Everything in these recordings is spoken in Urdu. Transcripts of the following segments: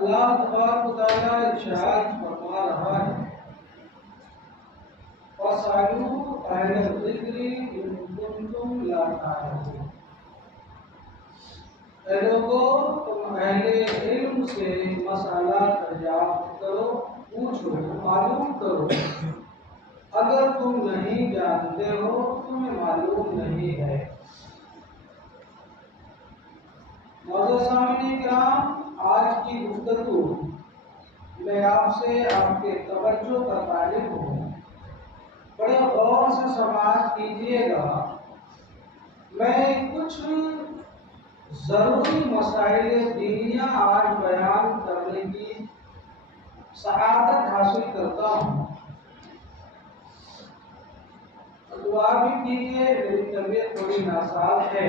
اللہ تبارک و تعالیٰ ارشاد فرما رہا ہے فَاسْأَلُوا أَهْلَ الذِّكْرِ إِن كُنتُمْ لَا تَعْلَمُونَ۔ اے لوگو تم اہل علم سے مسئلہ دریافت کرو، پوچھو، معلوم کرو، اگر تم نہیں جانتے ہو، تمہیں معلوم نہیں ہے۔ معزز سامعین کرام، آج کی گفتگو میں آپ سے آپ کے توجہ کا طالب ہوں، بڑے غور سے سماعت کیجیے گا۔ میں کچھ ضروری مسائل دینیہ آج بیان کرنے کی سعادت حاصل کرتا ہوں۔ دعا بھی کیجیے، میری طبیعت تھوڑی ناساز ہے۔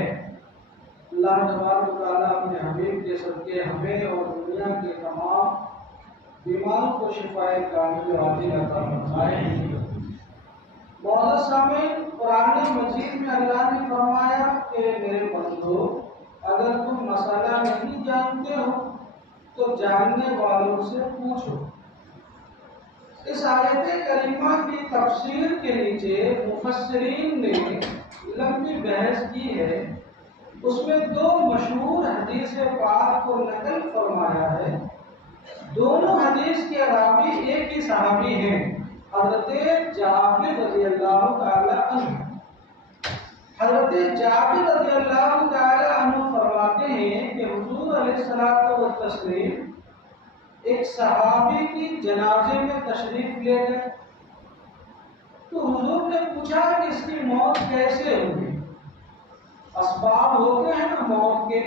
اللہ تبارک و تعالیٰ اپنے حبیب کے صدقے ہمیں اور دنیا کے تمام بیماروں کو شفائے کامل عاجل عطا فرمائے۔ معزز سامعین، قرآن مجید میں اللہ نے فرمایا کہ میرے بندو، اگر تم مسئلہ نہیں جانتے ہو تو جاننے والوں سے پوچھو۔ اس آیت کریمہ کی تفسیر کے نیچے مفسرین نے لمبی بحث کی ہے۔ اس میں دو مشہور حدیث پاک کو نقل فرمایا ہے۔ دونوں حدیث کے راوی ایک ہی صحابی ہیں، حضرت جابر رضی اللہ تعالی عنہ۔ حضرت جابر رضی اللہ تعالی عنہ فرماتے ہیں کہ حضور علیہ الصلوۃ والتسلیم ایک صحابی کی جنازے میں تشریف لے گئے، تو حضور نے پوچھا کہ اس کی موت کیسے ہوئی؟ اسباب ہوتے ہیں نا موت کے۔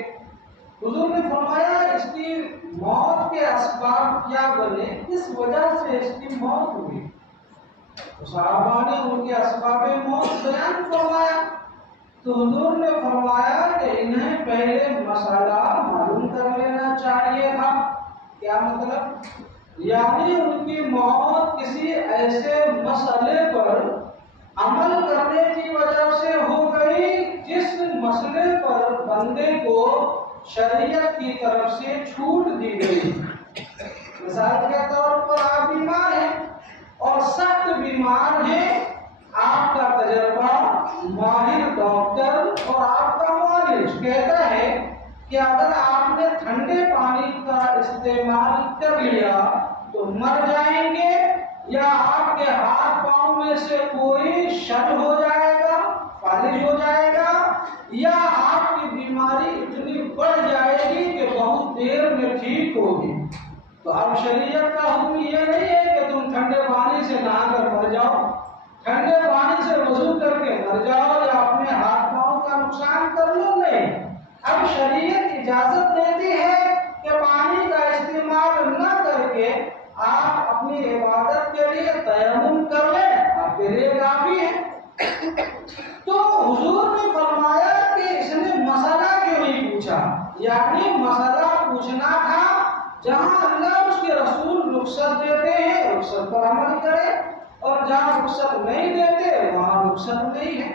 حضور نے فرمایا اس کی موت کے اسباب کیا بنے، کس وجہ سے اس کی موت ہوئی؟ تو صحابہ نے ان کے اسباب موت بیان فرمایا، تو حضور نے فرمایا کہ انہیں پہلے مسئلہ معلوم کر لینا چاہیے تھا۔ کیا مطلب؟ یعنی ان کی موت کسی ایسے مسئلے پر عمل کرنے کی وجہ سے ہو گئی جس مسئلے پر بندے کو شریعت کی طرف سے چھوٹ دی گئی۔ مثال کے طور پر آپ بیمار ہیں اور سخت بیمار ہیں، آپ کا تجربہ ماہر ڈاکٹر اور آپ کا معالج کہتا ہے کہ اگر آپ نے ٹھنڈے پانی کا استعمال کر لیا تو مر جائیں گے، یا آپ کے ہاتھ پاؤں میں سے کوئی شل ہو جائے گا، فالج ہو جائے گا، یا آپ کی بیماری اتنی بڑھ جائے گی کہ بہت دیر میں ٹھیک ہوگی۔ تو اب شریعت کا حکم یہ نہیں ہے کہ تم ٹھنڈے پانی سے نہا کر مر جاؤ، ٹھنڈے پانی سے وضو کر کے مر جاؤ، یا اپنے ہاتھ پاؤں کا نقصان کر لو، نہیں۔ اب شریعت اجازت دیتی ہے کہ پانی کا استعمال نہ کر کے آپ اپنی عبادت کے لیے تیمم کر لیں، آپ کے لیے کافی ہے۔ تو حضور نے فرمایا کہ اس نے مسئلہ کیوں نہیں پوچھا، یعنی مسئلہ پوچھنا تھا جہاں اللہ اس کے رسول رخصت دیتے ہیں رخصت پر عمل کرے، اور جہاں رخصت نہیں دیتے وہاں رخصت نہیں ہے۔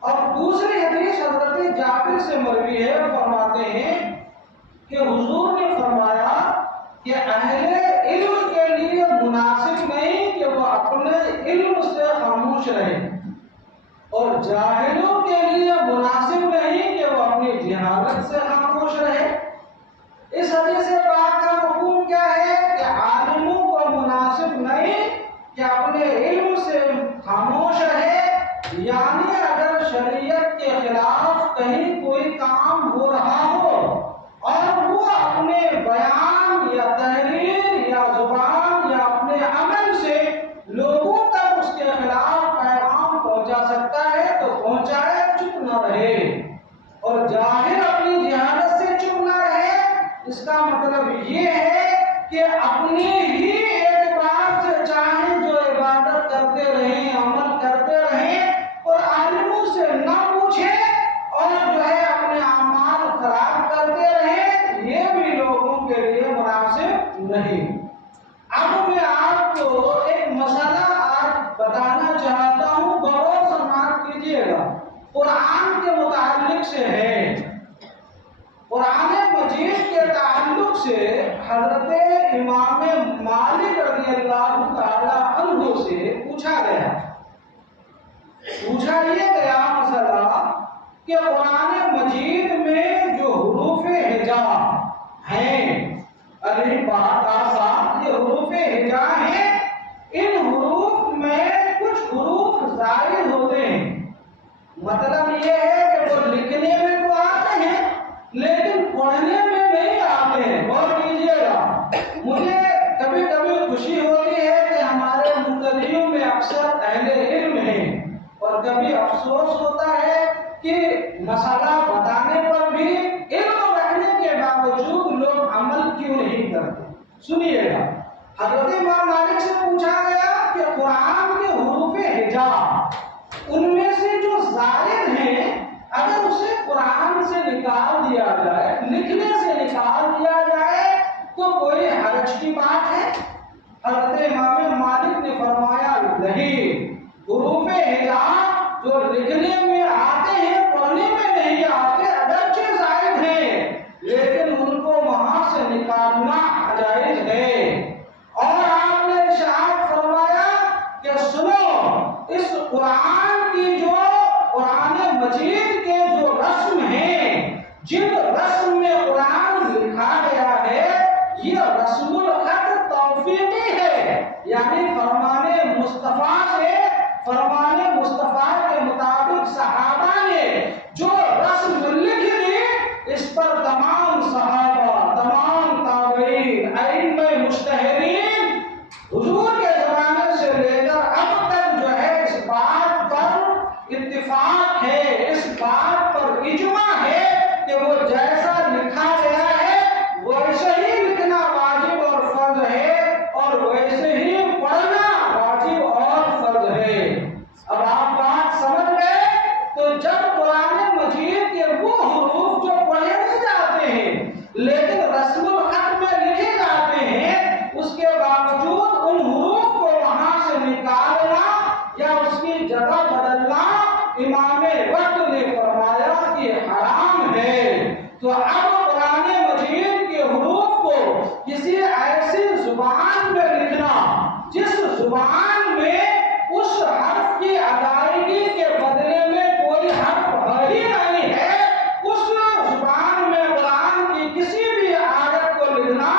اور دوسری حدیث حضرت جابر سے مروی ہے، فرماتے ہیں کہ حضور نے فرمایا کہ اہل علم کے لیے مناسب نہیں کہ وہ اپنے علم سے خاموش رہیں، اور جاہلوں کے لیے مناسب نہیں کہ وہ اپنی جہالت سے خاموش رہے۔ اس حدیث پاک کا مفہوم کیا ہے کہ عالموں کو مناسب نہیں کہ اپنے علم سے خاموش رہے، یعنی اگر شریعت کے خلاف کہیں کوئی کام ہو رہا ہو اور وہ اپنے بیان یا تحریر یا زبان یا اپنے عمل سے لوگوں تک اس کے خلاف پیغام پہنچا سکتا ہے تو پہنچائے، چپ نہ رہے۔ اور جاہل اپنی جہالت سے چپ نہ رہے، اس کا مطلب یہ ہے کہ اپنی ہی اعتبار سے چاہیں جو عبادت کرتے رہیں، عمل کرتے رہیں، اور عالموں سے نہ پوچھیں اور جو ہے اپنے اعمال خراب کرتے رہیں، یہ بھی لوگوں کے لیے مناسب نہیں۔ اب میں آپ کو ایک مسئلہ آج بتانا چاہتا ہوں، غور سے سماعت کیجیے گا، قرآن کے متعلق سے ہے۔ قرآن مجید کے تعلق سے حضرت امام مالک رضی اللہ تعالی عنہ سے پوچھا یہ گیا مسئلہ کہ قرآن مجید میں جو حروف ہجا ہیں، الف با تا سا، یہ حروف ہجا ہیں، ان حروف میں کچھ حروف زائد ہوتے ہیں۔ مطلب یہ ہے کہ وہ لکھنے میں تو آتے ہیں لیکن پڑھنے میں نہیں آتے ہیں۔ غور کیجیے گا، مجھے کبھی کبھی خوشی ہوتی ہے کہ ہمارے مبتدیوں میں اکثر اہل علم ہیں، اور کبھی افسوس ہوتا ہے کہ مسئلہ بتانے پر بھی علم رکھنے کے باوجود لوگ عمل کیوں نہیں کرتے۔ سنیے گا، حضرت امام مالک سے پوچھا گیا کہ قرآن کے حروف ہجا، ان میں سے جو زائد ہیں، اگر اسے قرآن سے نکال دیا جائے، لکھنے سے نکال دیا جائے تو کوئی حرج کی بات ہے؟ حضرت امام مالک نے فرمایا نہیں، حروف ہجا جو لکھنے میں آتے ہیں پڑھنے میں نہیں آتے، اگرچہ زائد ہیں لیکن ان کو وہاں سے نکالنا جائز ہے۔ اور آپ نے ارشاد فرمایا کہ سنو، اس قرآن کی جو قرآن مجید کے جو رسم ہیں، جن رسم میں قرآن لکھا گیا ہے، یہ رسم الخط توفیقی ہے، یعنی فرمان مصطفیٰ سے، فرمان مصطفیٰ کے مطابق صحابہ نے جو رسم لکھ دی، اس پر تمام صحابہ، تمام تابعین، ائمہ مجتہدین حضور کے زمانے سے لے کر اب تک جو ہے اس بات پر اتفاق ہے، اس بات پر اجماع ہے کہ وہ جیسا لکھا گیا ہے ویسے ہی لکھنا واجب اور فرض ہے، اور ویسے ہی پڑھنا واجب اور فرض ہے۔ اب آپ بات سمجھ گئے؟ تو جب قرآن مجید کے وہ حروف جو پڑھے نہیں جاتے ہیں لیکن رسم الخط میں لکھے جاتے ہیں، اس کے باوجود ان حروف کو وہاں سے نکالنا یا اس کی جگہ بدلنا امام وقت نے فرمایا کہ حرام ہے۔ تو اب قرآن مجید کے حروف کو کسی ایسی زبان میں لکھنا جس زبان میں اس حرف کی ادائیگی کے بدلے میں کوئی حرف ہی نہیں ہے، اس زبان میں قرآن کی کسی بھی آیت کو لکھنا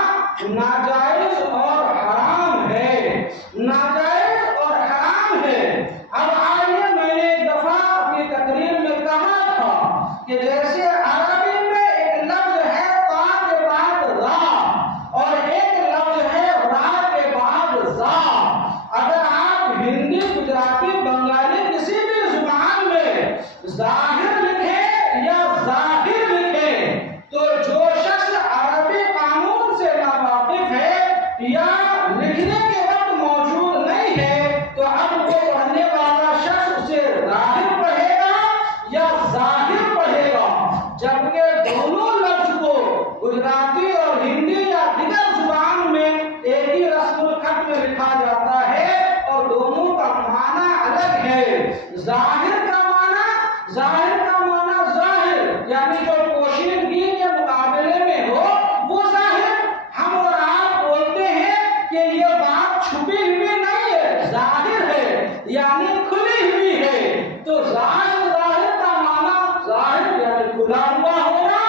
ناجائز اور حرام ہے، ناجائز اور حرام ہے۔ اب آئیے، میں نے ایک دفعہ اپنی تقریر میں کہا تھا کہ جیسے عربی میں ایک لفظ ہے تا کے بعد را اور ایک لفظ ہے را کے بعد زا، اگر آپ ہندی، گجراتی، بنگالی کسی بھی زبان میں ظاہر لکھیں یا ظاہر لکھیں تو جو شخص عربی قانون سے ناواقف ہے یا لکھنے کے وقت موجود نہیں ہے تو اب وہ پڑھنے والا شخص اسے ظاہر پڑھے گا یا ظاہر پڑھے گا، جبکہ دونوں لفظ کو گجراتی اور ہندی یا دیگر زبان میں ایک ہی رسم الخط میں لکھا جاتا ہے اور دونوں کا معنی الگ ہے۔ ظاہر کا معنی ظاہر یعنی جو پوشیدگی کے مقابلے میں ہو وہ ظاہر۔ ہم اور آپ بولتے ہیں کہ یہ بات چھپی ہوئی نہیں ہے، ظاہر ہے یعنی کھلی ہوئی ہے، تو ظاہر کا معنی ظاہر یعنی کھلا ہوا ہوگا،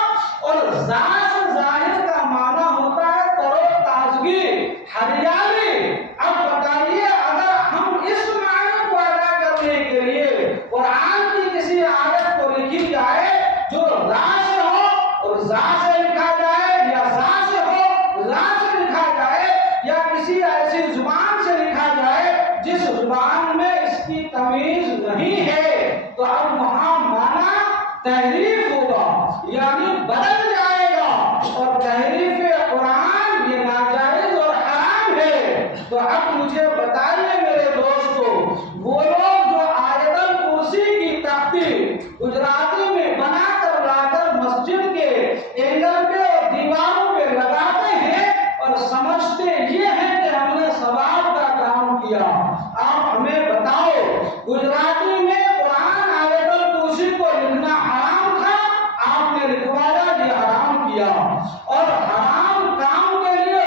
اور ظاہر کا معنی ہوتا ہے تر و تازگی، ہریالی۔ اب بتائیے، اگر ہم اس معنی کو ادا کرنے کے لیے قرآن کی کسی آیت کو لکھی جائے جو را سے ہو اور زا سے لکھا جائے، یا زا سے ہو لا سے لکھا جائے، یا کسی ایسی زبان سے لکھا جائے جس زبان میں اس کی تمیز نہیں ہے، تو اب وہاں معنی تحریف ہوگا، یعنی بدل جائے گا، اور تحریف قرآن یہ ناجائز اور حرام ہے۔ تو اب مجھے بتائیے میرے دوستو، وہ لوگ جو آیت الکرسی کی تختی گجراتی میں بنا کر لا کر مسجد کے اینگل پہ اور دیواروں پہ لگاتے ہیں اور سمجھتے یہ ہے کہ ہم نے ثواب کا کام کیا، آپ ہمیں بتاؤ گجراتی میں قرآن آیت الکرسی کو لکھنا حرام تھا، آپ نے لکھوایا، یہ حرام کیا، اور حرام کام کے لیے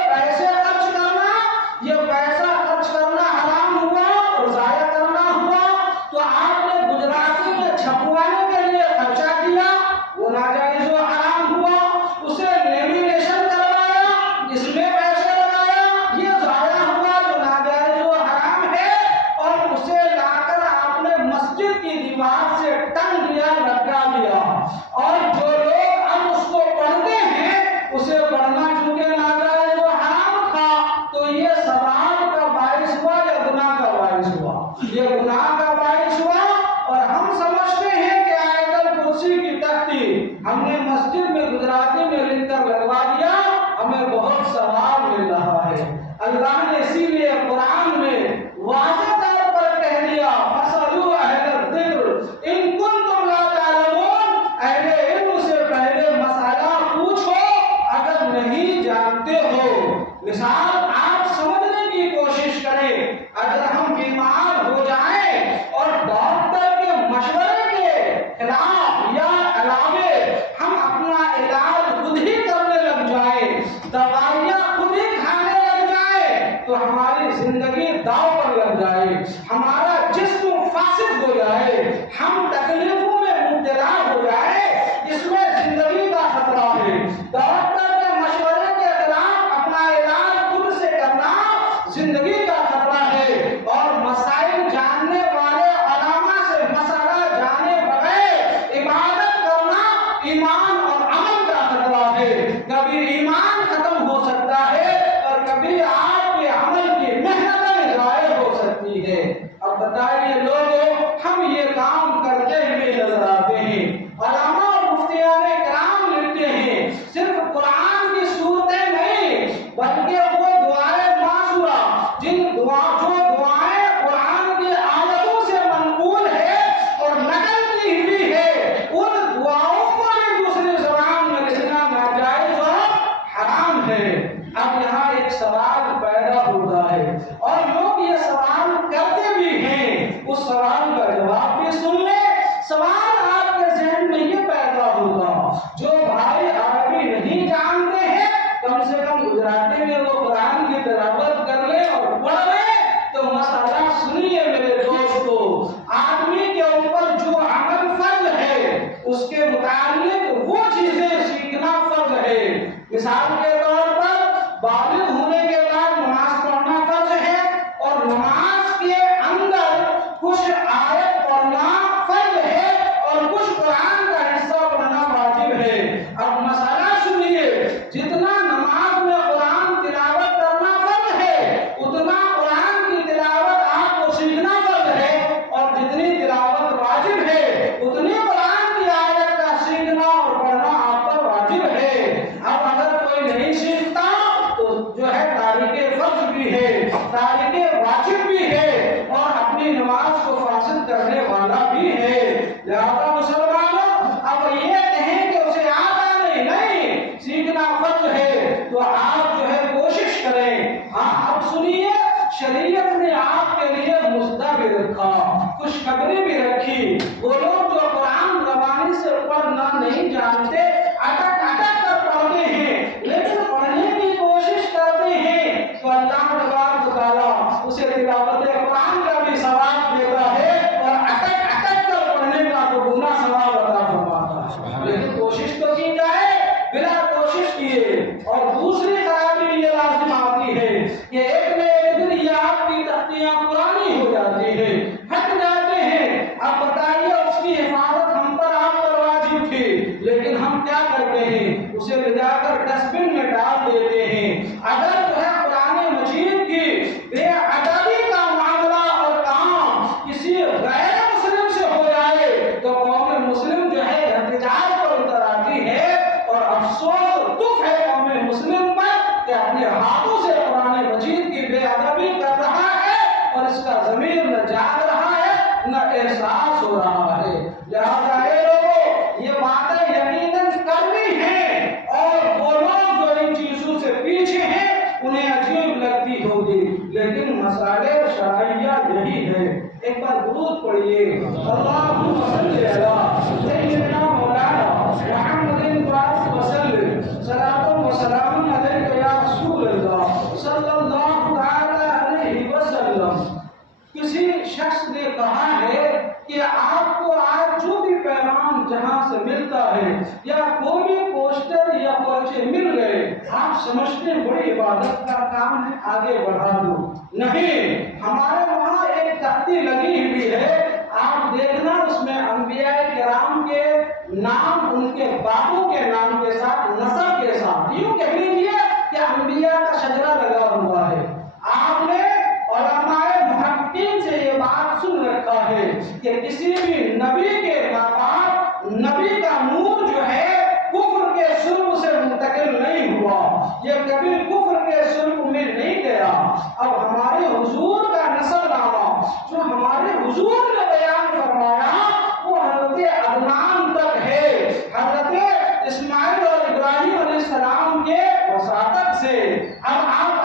مثال آپ سمجھنے کی کوشش کریں، اگر ہم بیمار ہو جائیں اور ڈاکٹر کے مشورے کے خلاف یا علاوہ ہم اپنا علاج خود ہی کرنے لگ جائیں، دوائیاں خود ہی کھانے لگ جائیں، تو ہماری زندگی داؤ پر لگ جائے، ہمارا جسم فاسد ہو جائے، ہم تکلیفوں میں مبتلا ہو جائے، اس میں زندگی کا خطرہ ہے۔ ڈاکٹر کے مشورے کے خلاف اپنا علاج خود سے کرنا زندگی کا خطرہ ہے، اور مسائل جاننے والے علماء سے مسئلہ جانے بغیر عبادت کرنا ایمان اور عمل کا خطرہ ہے۔ کبھی ایمان ختم ہو سکتا ہے اور کبھی آپ کے عمل کی محنتیں ضائع ہو سکتی ہے۔ اب بتائیے لوگوں، ہم یہ کام کرتے ہوئے نظر آتے ہیں، علماء اور مفتیان کرام لکھتے ہیں، صرف قرآن کی صورتیں نہیں بلکہ وہ دعائیں معصورہ جو دعائیں قرآن کی آیتوں سے منقول ہے اور نقل کی ہوئی ہے، ان دعاؤں کو بھی دوسری زبان میں لکھنا ناجائز اور حرام ہے۔ اب یہاں ایک سوال پیدا ہوتا ہے اور لوگ یہ سوال کرتے بھی ہیں، اس سوال کا جواب بھی سن لیں۔ سوال آپ کے ذہن میں یہ پیدا ہوگا، جو بھائی عربی نہیں جانتے ہیں کم سے کم گجراتی میں وہ قرآن کی تلاوت کر لیں اور پڑھ لیں۔ تو مسئلہ سنیے میرے دوستو، آدمی کے اوپر جو عمل فرض ہے اس کے متعلق وہ چیزیں سیکھنا فرض ہے۔ مثال کے طور پر بالغ ہونے کے بعد نماز پڑھنا فرض ہے، اور نماز کے اندر کچھ آیت پڑھنا فرض ہے اور کچھ قرآن کا حصہ پڑھنا واجب ہے۔ اب مسئلہ سنیے، جتنا نماز میں قرآن تلاوت کرنا فرض ہے اتنا قرآن کی تلاوت آپ کو سیکھنا فرض ہے، اور جتنی تلاوت واجب ہے اتنی قرآن کی آیت کا سیکھنا اور پڑھنا آپ پر واجب ہے۔ اب اگر کوئی نہیں سیکھتا تو جو ہے تارک فرض بھی ہے، تارک واجب بھی ہے، اور اپنی نماز کو فاسد کرنے والا بھی ہے۔ لہذا مسلمانوں، اب یہ کہیں کہ اسے آتا نہیں، سیکھنا فرض ہے، تو آپ جو ہے کوشش کریں۔ ہاں اب سنیے، شریعت نے آپ کے لیے مزدہ بھی رکھا، خوشخبری بھی رکھی۔ وہ لوگ جو قرآن زبانی سے پڑھنا نہیں جانتے، اٹک کر پڑھتے ہیں، لیکن پڑھنے کی کوشش کرتے ہیں، تو اللہ تبارک و تعالیٰ اسے تلاوت قرآن کا بھی ثواب دیتا ہے، اور اٹک کر پڑھنے کا تو گنا ثواب عطا فرماتا ہے۔ لیکن کوشش تو کی جائے، بلا کوشش کیے۔ اور دوسری خرابی یہ لازم آتی ہے کہ ایک نہ ایک دن یہ آپ کی تختیاں پرانی ہو جاتی ہے، ہٹ جاتے ہیں۔ اب بتائیے، اس کی حفاظت ہم پر آپ پر واجب تھی، لیکن ہم کیا کرتے ہیں؟ اسے لے جا کر ڈسٹ بن میں ڈال دیتے ہیں۔ اگر جو ہے قرآن مجید کی بے ادبی کا معاملہ اور کام کسی غیر مسلم سے ہو جائے تو قوم مسلم جو ہے احتجاج پر اتر آتی ہے، اور افسوس دکھ ہے قوم مسلم پر کہ اپنے ہاتھوں سے قرآن مجید کی بے ادبی کر رہا ہے، اور اس کا ضمیر نہ جاگ رہا ہے نہ احساس ہو رہا ہے۔ لہذا اے لوگوں، یہ باتیں یقیناً کرنی ہیں، اور وہ لوگ جو ان چیزوں سے پیچھے ہیں انہیں عجیب لگتی ہوگی، لیکن مسائل شرعیہ یہی ہے۔ ایک بار درود پڑھیے، اللہم صلی علی سیدنا مولانا محمد وسلم، صلاۃ و سلام علیک یا رسول اللہ صلی اللہ تعالی علیہ وسلم۔ کسی شخص نے کہا ہے کہ آپ کو آج جو بھی پیغام جہاں سے ملتا ہے یا کوئی بھی پوسٹر یا پرچے مل گئے، آپ سمجھتے ہیں بڑی عبادت کا کام ہے، آگے بڑھا دو۔ نہیں، ہمارے وہاں ایک تختی لگی ہوئی ہے، آپ دیکھنا اس میں انبیاء کرام کے نام ان کے باپوں کے نام کے ساتھ، نسب کے ساتھ، یوں کہہ لیجیے کہ انبیاء کا شجرہ لگا ہوا ہے۔ آپ نے علماء محققین سے یہ بات سن رکھا ہے کہ کسی بھی نبی کے باپ، نبی کا نور جو ہے کفر کے سلب سے منتقل نہیں ہوا، یہ کبھی کفر کے سلب میں نہیں گیا۔ اب ہمارے حضور کا نسل نامہ جو ہمارے حضور نے بیان فرمایا وہ حضرت عدنان تک ہے، حضرت اسماعیل اور ابراہیم علیہ السلام کے وساطت سے۔ اب آپ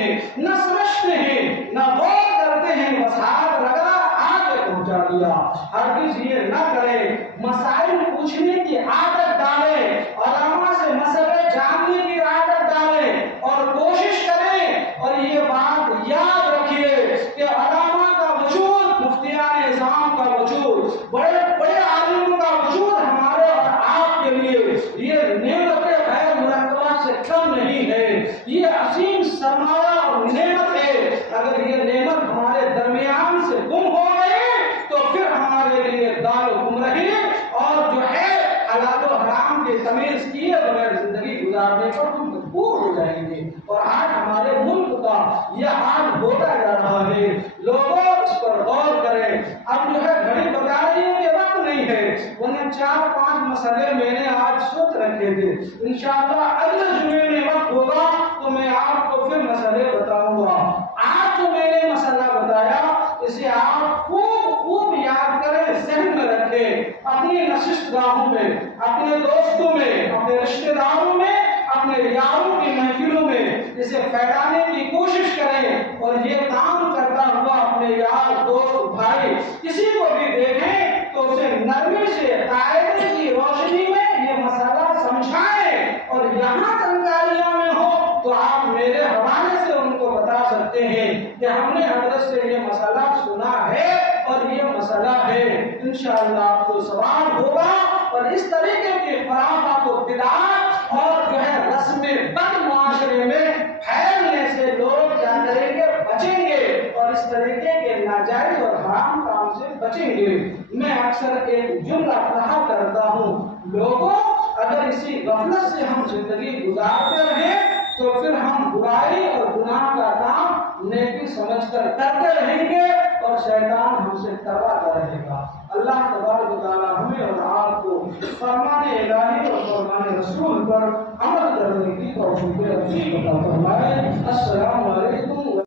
ہیں، نہ سمجھتے ہیں، نہ غور کرتے ہیں، بس ہاتھ لگا آگے پہنچا دیا۔ ہرگز یہ نہ کرے، مسائل پوچھنے کی عادت ڈالے، علماء سے مسئلے جاننے کی عادت ڈالے اور کوشش کریں۔ اور یہ بات یاد رکھیے کہ علماء کا وجود، مفتیان اعظام کا وجود، بڑے بڑے عالموں کا وجود ہمارے اور آپ کے لیے یہ نعمت غیر مرکبہ سے کم نہیں ہے، یہ عظیم سرمایہ اور نعمت ہے۔ اگر یہ نعمت ہمارے درمیان سے گم ہو گئی تو پھر ہمارے لیے دار و گمراہی اور جو ہے حلال و حرام کے تمیز کیے بغیر زندگی گزارنے پر ہم مجبور ہو جائیں گے۔ اور آج ہمارے ملک کا یہ حال ہوتا جا رہا ہے، لوگوں اس پر غور کریں۔ اب جو ہے گھڑی بتانے کے وقت نہیں ہے، ورنہ 4-5 مسئلے میں نے آج سوچ رکھے تھے، انشاءاللہ اگلے جمعے میں وقت ہوگا تو میں آپ کو پھر مسئلے بتاؤں گا۔ آج جو میں نے مسئلہ بتایا اسے آپ خوب یاد کریں، ذہن میں رکھیں، اپنی نشست گاہوں میں، اپنے دوستوں میں، اپنے رشتہ داروں میں، اپنے یاروں کی محفلوں میں اسے پھیلانے کی کوشش کریں۔ اور یہ کام کرتا ہوا اپنے یار دوست بھائی کسی کو بھی دیکھیں تو اسے نرمی سے قاعدے کی روشنی میں یہ مسئلہ سمجھائیں، اور یہاں تنکاریاں میں ہو تو آپ میرے حوالے سے ان کو بتا سکتے ہیں کہ ہم نے حضرت سے یہ مسئلہ سنا ہے اور یہ مسئلہ ہے۔ انشاءاللہ آپ کو ثواب ہوگا۔ اور اس طریقے کی خرافات و بدعات اور جو ہے رسم بد معاشرے میں پھیلنے سے لوگ کیا کریں گے؟ بچیں گے، اور اس طریقے کے ناجائز اور حرام کام سے بچیں گے۔ میں اکثر ایک جملہ کہا کرتا ہوں، لوگوں اگر اسی غفلت سے ہم زندگی گزارتے رہیں تو پھر ہم برائی اور گناہ کا کام نیکی سمجھ کر کرتے رہیں گے اور شیطان ہم سے ٹکراتا رہے گا۔ اللہ تبارک و تعالی ہمیں اور آپ کو فرمان الہی اور فرمان رسول پر عمل کرنے کی توفیق عطا فرمائے۔ السلام علیکم